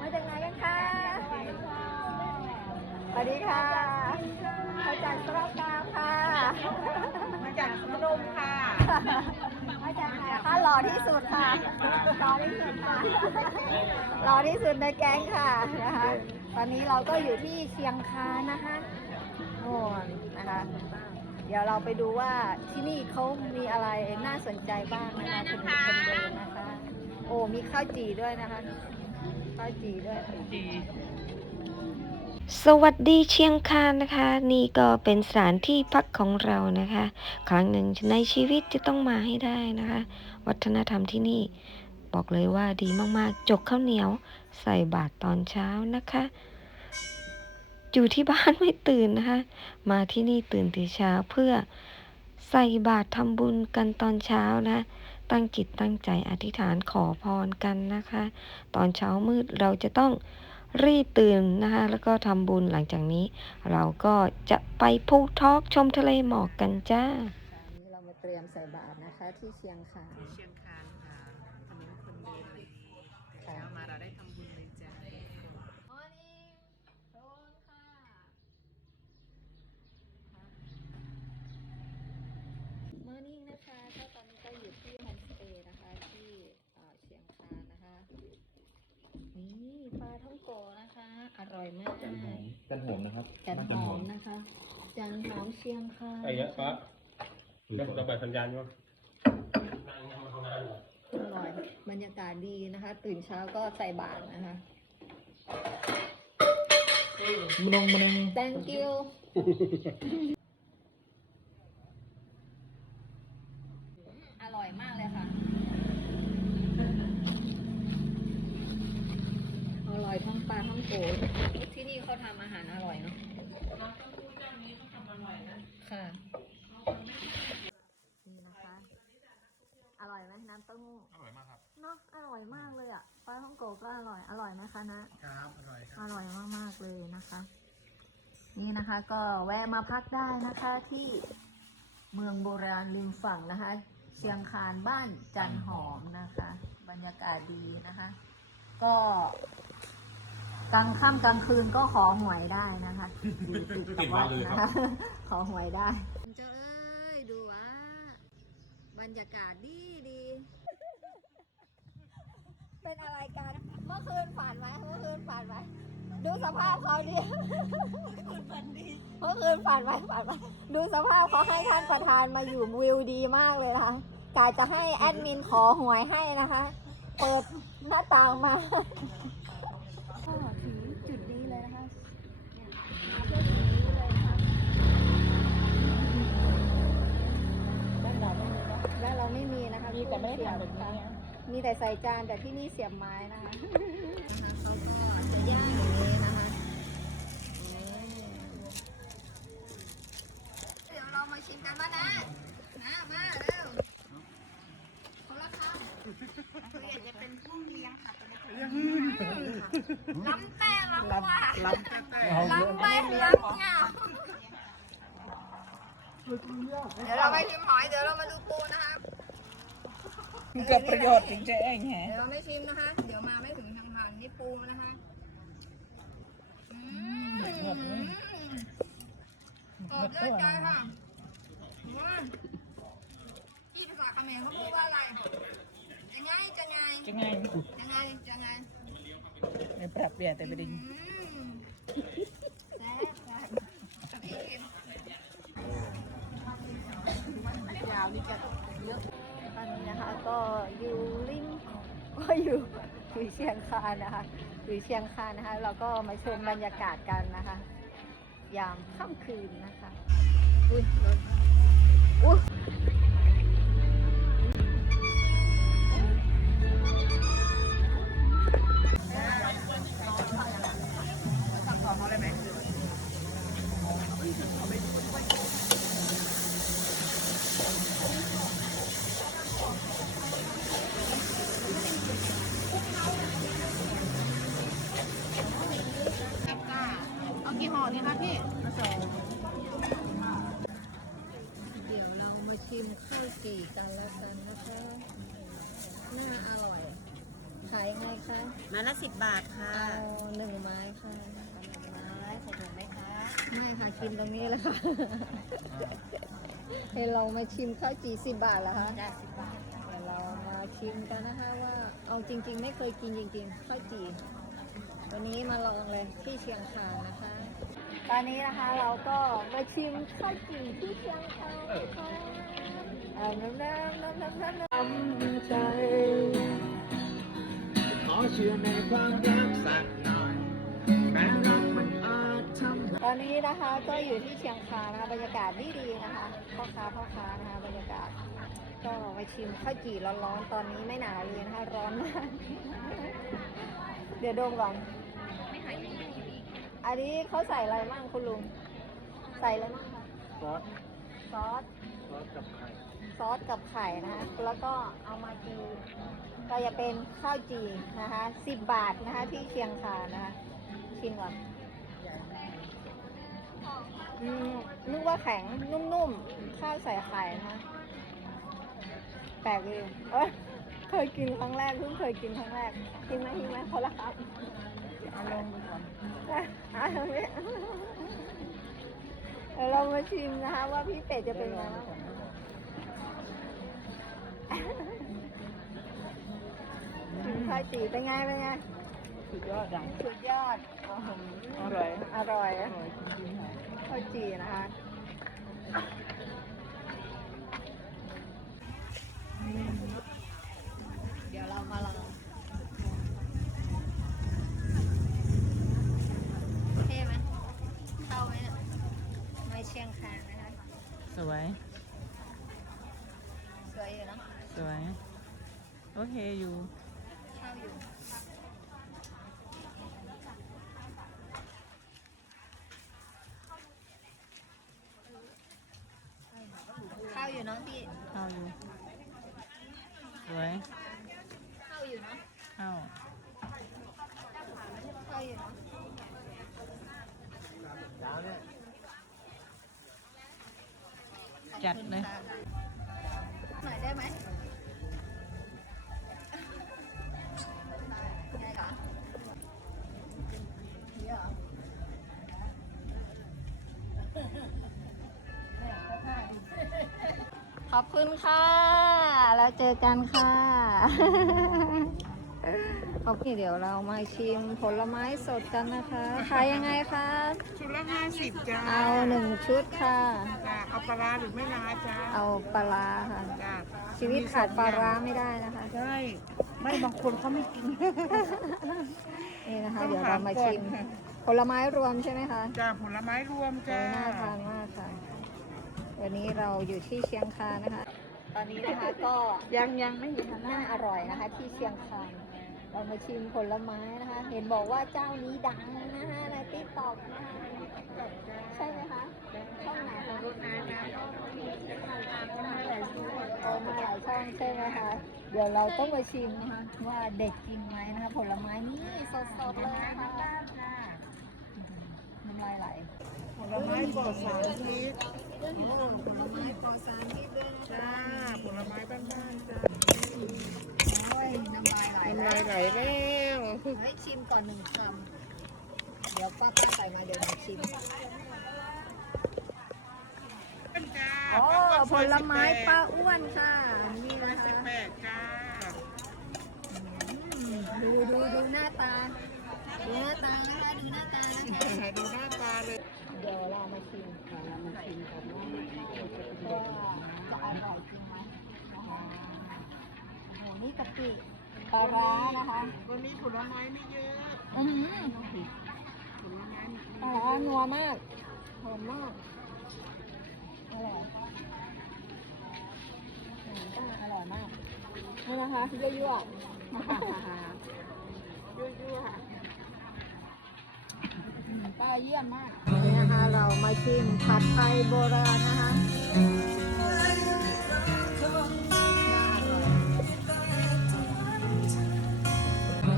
มาจากไหนกันคะสวัสดีค่ะมาจากสระกามค่ะ มาจากสมรมค่ะ มาจากไหนคะหล่อที่สุดค่ะหล่อที่สุดค่ะหล่อที่สุดในแก๊งค่ะนะคะ ตอนนี้เราก็อยู่ที่เชียงคานนะคะโน่นนะคะ เดี๋ยวเราไปดูว่าที่นี่เขามีอะไรน่าสนใจบ้างนะคะคุณคนเดินนะคะ โอ้มีข้าวจี่ด้วยนะคะข้าวจี่ด้วยสวัสดีเชียงคานนะคะ นี่ก็เป็นสถานที่พักของเรานะคะ ครั้งหนึ่งในชีวิตจะต้องมาให้ได้นะคะ วัฒนธรรมที่นี่ บอกเลยว่าดีมากๆ จกข้าวเหนียวใส่บาตรตอนเช้านะคะ อยู่ที่บ้านไม่ตื่นนะคะ มาที่นี่ตื่นแต่เช้าเพื่อใส่บาตรทำบุญกันตอนเช้านะ ตั้งจิตตั้งใจอธิษฐานขอพรกันนะคะ ตอนเช้ามืดเราจะต้องรีบตื่นนะคะแล้วก็ทำบุญหลังจากนี้ เราก็จะไปภูทอกชมทะเลหมอกกันจ้าเรามาเตรียมใส่บาตรนะคะที่เชียงคาน เชียงคานค่ะถนนคนเดินเลยเช้ามาเราได้ทำบุญเลยจ้า มอร์นิ่งโดนค่ะมอร์นิ่งนะคะก็ตอนนี้ก็อยู่ที่โฮมสเตย์นะคะ ที่เอ่อเชียงคานนะคะ นี่ปลาท่องโกนะคะ อร่อยมากจันหอมจันหอมนะครับจันบ้าหอมนะคะ จันหอมเชียงคานไอ้เงี้ยนะฟ้าคะเดี๋ยวเราไปสัญญาณว่าอร่อยบรรยากาศดีนะคะ ตื่นเช้าก็ใส่บาตรนะคะมันงมันง thank you อร่อยมากเลยค่ะ อร่อยทั้งปลาทั้งโกที่นี่เขาทำอาหารอร่อยเนาะค่ะ นี่นะคะ อร่อยไหมน้ำเต้าหู้ อร่อยมากครับ เนาะอร่อยมากเลยอะปลาท่องโกก็อร่ อยอร่อยไหมคะนะครับ อร่อยครับอร่อยมากๆเลยนะคะ นี่นะคะก็แวะมาพักได้นะคะที่เมืองโบราณริมฝั่งนะคะ เชียงคานบ้านจันหอมนะคะ บรรยากาศดีนะคะ ก็กลางค่ำกลางคืนก็ขอหวยได้นะคะอยู่ติดกับวัดนะคะขอหวยได้เจ้าเอ้ยดูว่าบรรยากาศดีดี เป็นอะไรกัน เมื่อคืนฝันไหมเมื่อคืนฝันไหมดูสภาพเขาดิเมื่อคืนฝันไหมฝันไหมดูสภาพเขาให้ท่านประธานมาอยู่วิวดีมากเลยนะคะกาจะให้แอดมินขอหวยให้นะคะ เปิดหน้าต่างมา ก็ถึงจุดนี้เลยนะคะเนี่ยมาเพื่อจุดนี้เลยนะคะด้านเราไม่มีเนอะด้านเราไม่มีนะคะมีแต่ไม่ได้เสียบทำแบบนี้ค่ะ มีแต่ใส่จานแต่ที่นี่เสียบไม้นะคะเขาก็จะย่างอย่างนี้นะคะเดี๋ยวเรามาชิมกันมานะนะมาเร็วคนละคำคืออยากจะเป็นผู้เลี้ยงค่ะล้ำแต่ล้ำว่าล้ำแต่แต่ล้ำไปล้ำเงาเดี๋ยวเราไปชิมหอยเดี๋ยวเรามาดูปูนะคะมัน เกิดประโยชน์จริงๆไงเดี๋ยวไม่ชิมนะคะ เดี๋ยวมาไม่ถึงทางผ่านนี่ปูนะคะอืมเปิดด้วยใจค่ะว่าที่ภาษาเขมรเขาพูดว่าอะไรจะไงจะไงจะไงจะไงจะไงไม่ปรับเปลี่ยนแต่ไม่ไดิ้อืมแซ่บค่ะนี่เค็มยาวนี่จะเยอะตอ นะคะ ก็อยู่ริมก็อยู่อยู่เชียงคานนะคะอยู่เชียงคานนะคะ เราก็มาชมบรรยากาศกันนะคะ ยามค่ำคืนนะคะอุ้ยอุ้ย เอากี่ห่อดีคะพี่เดี๋ยวเรามาชิมข้าวจี่กันแล้วกันนะคะน่าอร่อย ขายไงคะไมาละสิบบาทค่ะ เอาหนึ่งไม้ค่ะ ไม้ใส่ถุงไหมคะ ไม่ค่ะกินตรงนี้เลยค่ะ ให้เรามาชิมข้าวจีสิบบาทแล้วคะจ้าสิบบาทเดี๋ยวเรามาชิมกันนะคะว่า เอาจริง ๆ ไม่เคยกินจริงๆข้าวจีวันนี้มาลองเลยที่เชียงคานนะคะ ตอนนี้นะคะเราก็มาชิมข้าวจีที่เชียงคานค่ะเอาน้ำน้ำน้ำน้ำน้ำน้ใจ ขอเชื่อในความรักสักหน่อยแม้รักมันอาจทำตอนนี้นะคะก็อยู่ที่เชียงคานนะคะบรรยากาศดีดีนะคะพ่อค้าพ่อค้านะคะบรรยากาศ ก็มาชิมข้าวจี่ร้อนๆตอนนี้ไม่หนาวเลยนะคะร้อนมากเดี๋ยวดมก่อน อันนี้เขาใส่อะไรบ้างคุณลุง ใส่อะไรบ้างคะซอสซอส ซอสกับไข่ซอสกับไข่นะคะแล้วก็เอามาจีก็จะเป็นข้าวจีนะคะสิบบาทนะคะที่เชียงคานนะคะชิมก่อนอืมนึกว่าแข็งนุ่มๆ ข้าวใส่ไข่นะคะแปลกดีเอ้ยเคยกินครั้งแรกเพิ่งเคยกินครั้งแรกกินไหมกินไหมเขาละครับเอาลงดูก่อน อะไม่เดี๋ยวเรามาชิมนะคะว่าพี่เป็ดจะเป็นไงบ้างชิมข้าวจีเป็นไงเป็นไง สุดยอดจังสุดยอดโอ้โหอร่อยอร่อยอร่อยจริงๆค่ะข้าวจีนะคะ เดี๋ยวเรามาลองเท่ไหมเข้าไหมเนี่ยไม่เชียงคานนะคะ ส วยสวยอยู่เนอะสวย โอเคอยู่ เข้าอยู่ เข้าอยู่เนาะพี่เข้าอยู่ สวย เข้าอยู่เนาะ เข้า เข้าอยู่เนาะ จัดเลย หน่อยได้ไหมได้เหรอเยอะเหรอขอบคุณค่ะ แล้วเจอกันค่ะขอบคุณเดี๋ยวเรามาชิมผลไม้สดกันนะคะขายยังไงคะ ชุดละห้าสิบจ้า เอาหนึ่งชุดค่ะจ้าเอา ปลาร้าหรือไม่ร้าจ้าเอาปลาร้าค่ะ จ้าชีวิตขาดปลาร้าไม่ได้นะคะ ใช่ไม่บางคนเขาไม่กิน นี่นะคะต้องเดี๋ยวเรามาชิมถามก่อนผลไม้รวมใช่ไหมคะจ้าผลไม้รวมโอ้จ้า ยน่าทานมากค่ะ วันนี้เราอยู่ที่เชียงคานนะคะ ตอนนี้นะคะก็ยังยังไม่เห็นน่าอร่อยนะคะ ที่เชียงคานเรามาชิมผลไม้นะคะ เห็นบอกว่าเจ้านี้ดังนะคะในติ๊กต็อกนะคะใช่ไหมคะช่องไหนคะโอ้ มาหลายช่องใช่ไหมคะ เดี๋ยวเราต้องมาชิมนะคะว่าเด็ดจริงไหมนะคะ ผลไม้นี่สดๆเลยนะคะน้ำลายไหลผลไม้ปลอดสารพิษผลไม้ปลอดสารพิษด้วยนะจ้าผลไม้บ้านๆจ้าโอ้ยน้ำลายไหลน้ำแล้ลายวไหลแล้วให้ชิมก่อนหนึ่งคำเดี๋ยวป้าป้าใส่มาเดี๋ยวเราชิม จ้า อ๋อผลไม้ป้าอ้วนค่ะ นี่นะสิคะแปดจ้าดูดูดูหน้าตาดูหน้าตานะคะดูหน้าตานะคะ ดูหน้าตาเลย เดี๋ยวเรามาชิมเรามาชิมกันว่าจะอร่อยจริงไหมนะคะโอ้โหนี่กะปิปลาร้านะคะวันนี้ผลไม้ไม่เยอะอือหือผลไม้ปลาร้านัวมากหอมมากอร่อย อืมก็อร่อยมากนี่นะคะยั่วยั่วยั่วยั่วป้าเยี่ยมมากนี่นะคะเรามาชิมผัดไทยโบราณนะคะ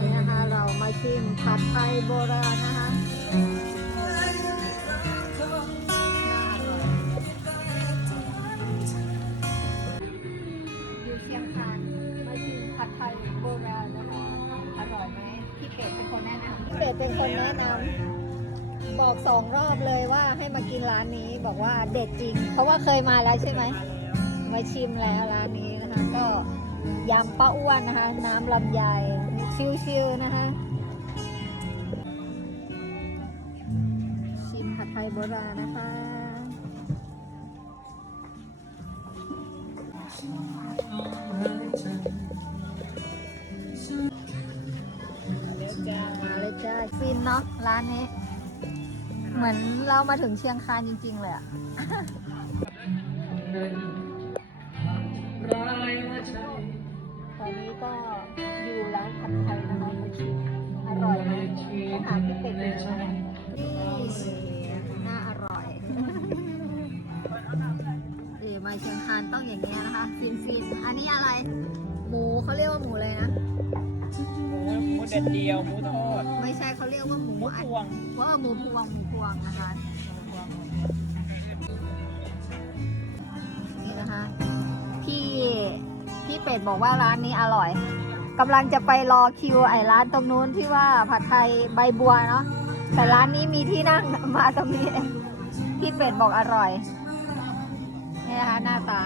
นี่นะคะเรามาชิมผัดไทยโบราณนะคะมาชิมผัดไทยโบราณนะคะ สองรอบเลยว่าให้มากินร้านนี้บอกว่าเด็ดจริง เพราะว่าเคยมาแล้วใช่ไหมมาชิมแล้วร้านนี้นะคะ ก็ยำป้าอ้วนนะคะ น้ำลำไยชิวๆนะคะชิมผัดไทยโบราณนะคะเดี๋ยวจะมาเลยจ้าฟินเนาะร้านนี้ เหมือนเรามาถึงเชียงคานจริง ๆ เลยอะตอนนี้ก็อยู่ร้านผัดไทยนะคะมาชิมอร่อยไหมต้องถามพี่เป็ดเลยนะคะนี่น่าอร่อยเอ๋มาเชียงคานต้องอย่างเงี้ยนะคะฟินฟินๆอันนี้อะไร หมูเขาเรียกว่าหมูเลยนะ หมูหมูเด็ดเดียวหมูทอดไม่ใช่เขาเรียกว่าหมูหมูอัดพวงว่าหมูพวงหมูพวงนะคะนี่นะคะ พี่พี่เป็ดบอกว่าร้านนี้อร่อยกำลังจะไปรอคิวไอ้ร้านตรงนู้นที่ว่าผัดไทยใบบัวเนาะแต่ร้านนี้มีที่นั่งมาตรงนี้พี่เป็ดบอกอร่อยนี่นะคะหน้าตา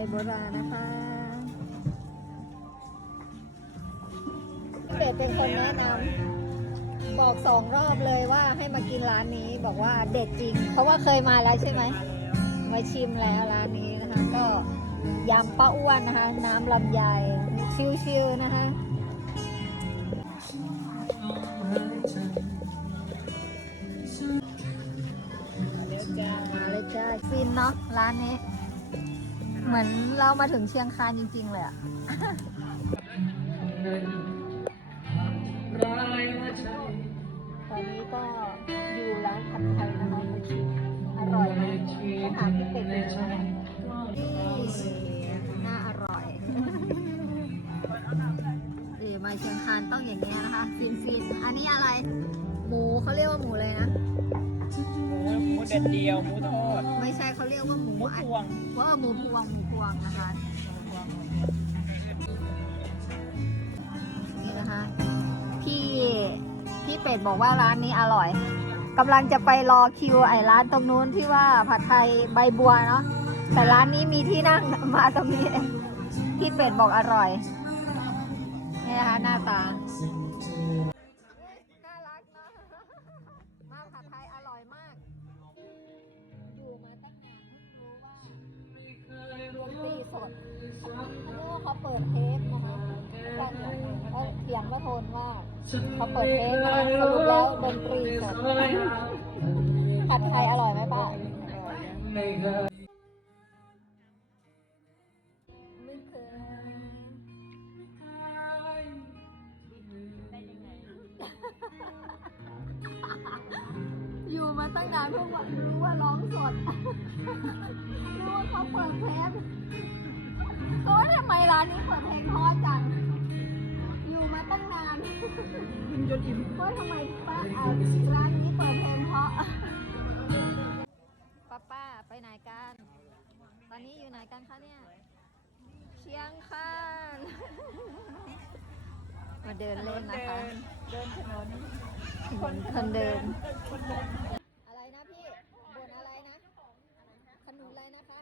ยโบราณนะคะพี่เป็ดเป็นคนแนะนำบอกสองรอบเลยว่าให้มากินร้านนี้บอกว่าเด็ดจริง เพราะว่าเคยมาแล้วใช่ไหมมาชิมแล้วร้านนี้นะคะ ก็ยำป้าอ้วนนะคะ น้ำลำไยชิวๆนะคะเดี๋ยวจะมาเลยจ้าฟินเนาะร้านนี้ เหมือนเรามาถึงเชียงคานจริง ๆ เลยอะตอนนี้ก็อยู่ร้านผัดไทยนะคะมาชิมอร่อยไหมต้องถามพี่เป็ดเลยนะคะนี่น่าอร่อยเอ๋มาเชียงคานต้องอย่างเงี้ยนะคะฟินฟินๆ อันนี้อะไร หมูเขาเรียกว่าหมูเลยนะ หมูหมูเด็ดเดียวหมูทอดไม่ใช่เขาเรียกว่าหมูหมูอัดพวงว่าหมูพวงหมูพวงนะคะ นี่นะคะ พี่พี่เป็ดบอกว่าร้านนี้อร่อยกำลังจะไปรอคิวไอ้ร้านตรงนู้นที่ว่าผัดไทยใบบัวเนาะแต่ร้านนี้มีที่นั่งมาตรงนี้พี่เป็ดบอกอร่อยนี่นะคะหน้าตา เถียงว่าโทนว่าเขาเปิดเทปนะคะสรุปแล้วดนตรีสดผัดไทยอร่อยไหมป้าไม่เคยอยู่มาตั้งนานเพิ่งรู้ว่าร้องสด รู้ว่าเขาเปิดเพลงก็ว่าทำไมร้านนี้เปิดเพลงเพราะจังอยู่มาตั้งนานว่าทำไมป้าอะร้านนี้เปิดเพลงเพราะป้าป้าไปไหนกัน ตอนนี้อยู่ไหนกันคะเนี่ย เชียงคานมาเดินเล่นนะคะ เดินถนนคนเดิน อะไรนะพี่บนอะไรนะ ขนุนอะไรนะคะ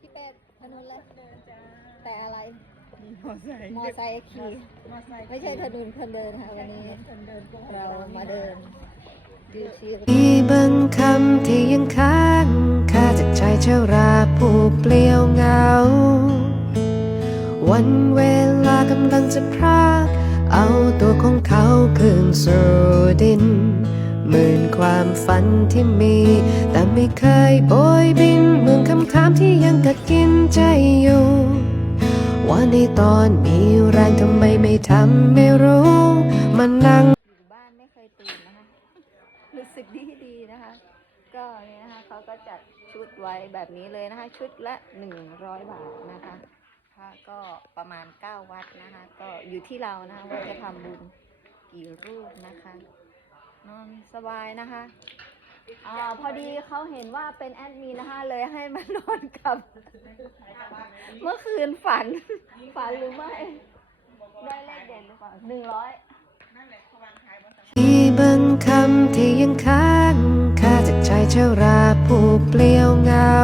พี่เป็ดขนุนเลยแต่อะไร มอ ไซค์มอไซค์ขี่มอไซค์ไม่ใช่ถนนคนเดินค่ะวันนี้เรามาเดินดูชีวิตมีบางคำที่ยังค้างคาจากใจเชาราผู้เปลี่ยวเหงา วันเวลากำลังจะพรากเอาตัวของเขาคืนสู่ดินหมื่นความฝันที่มี แต่ไม่เคยโบยบินเหมือนคำถามที่ยังกัดกินใจอยู่ ว่าในตอนมีแรงทำไมไม่ทำไม่รู้มันนั่งอยู่บ้านไม่เคยตื่นนะคะ รู้สึกดีดีนะคะ ก็นี่นะคะเขาก็จัดชุดไว้แบบนี้เลยนะคะ ชุดละหนึ่งร้อยบาทนะคะพระก็ประมาณเก้าวัดนะคะ ก็อยู่ที่เรานะคะว่าจะทำบุญกี่รูปนะคะ นอนสบายนะคะ อ่าพอดีเขาเห็นว่าเป็นแอดมินนะคะเลยให้มานอนกับ เมื่อคืนฝัน ฝันหรือไม่ ได้เลขเด่นหรือเปล่าหนึ่งร้อยมีบางคำที่ยังค้างคาจากใจเจ้าราผู้เปลี่ยวเหงา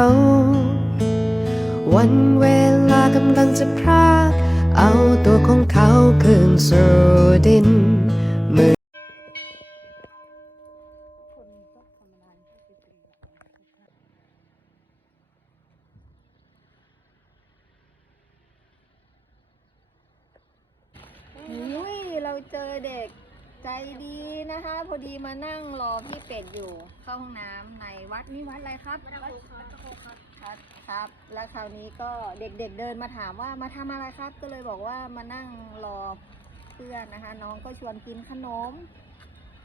วันเวลากำลังจะพรากเอาตัวของเขาคืนสู่ดิน อุ้ย เราเจอเด็กใจดีนะคะ พอดีมานั่งรอพี่เป็ดอยู่เข้าห้องน้ำในวัดนี่วัดอะไรครับวัดครับครับ แล้วคราวนี้ก็เด็กๆเดินมาถามว่ามาทำอะไรครับ ก็เลยบอกว่ามานั่งรอเพื่อนนะคะ น้องก็ชวนกินขนม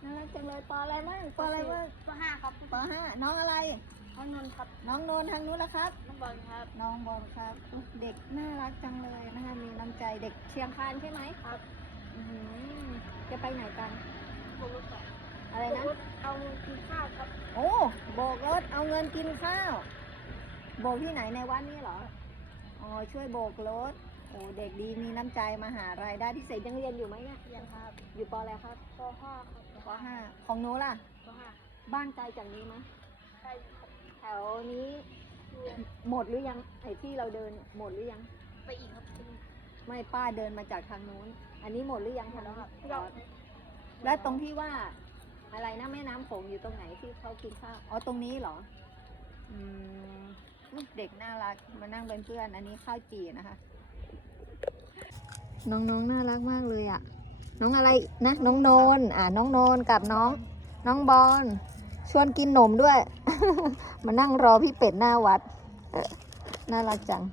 น่ารักจังเลยปออะไรบ้างปออะไรบ้างปห้าครับปอห้าน้องอะไรน้องนนท์ครับน้องโนนทางนู้นละครับ น้องบอลครับน้องบอลครับอุ๊ยเด็กน่ารักจังเลยนะคะมีน้ำใจเด็กเชียงคานใช่ไหมครับอือหือ จะไปไหนกันผมรู้ก่อะไรนะ เอากินข้าวครับ โอ้โบกรถเอาเงินกินข้าว โบกที่ไหนในวัดนี่เหรอ อ๋อ ช่วยโบกรถ โอ้ เด็กดีมีน้ำใจมาหารายได้พิเศษยังเรียนอยู่ไหมเนี่ยเรียนครับ อยู่ปอะไรครับปห้าครับปห้าของหนูล่ะปห้าบ้านไกลจากนี้ไหมใช่ครับแถวนี้ หมดหรือยังไอ้ที่เราเดินหมดหรือยัง ไปอีกครับ ไม่ป้าเดินมาจากทางนู้น อันนี้หมดหรือยังคะแล้วครับอ๋อแล้วตรงที่ว่า อะไรนะแม่น้ำโขงอยู่ตรงไหนที่เขากินข้าวอ๋อตรงนี้เหรอ อืมเด็กน่ารักมานั่งเป็นเพื่อน อันนี้ข้าวจีนะคะ น้องๆน่ารักมากเลยอะ น้องอะไรนะน้องโนนอ่าน้องโนนกับน้อง น้องบอลชวนกินหนมด้วย มานั่งรอพี่เป็ดหน้าวัดน่ารักจัง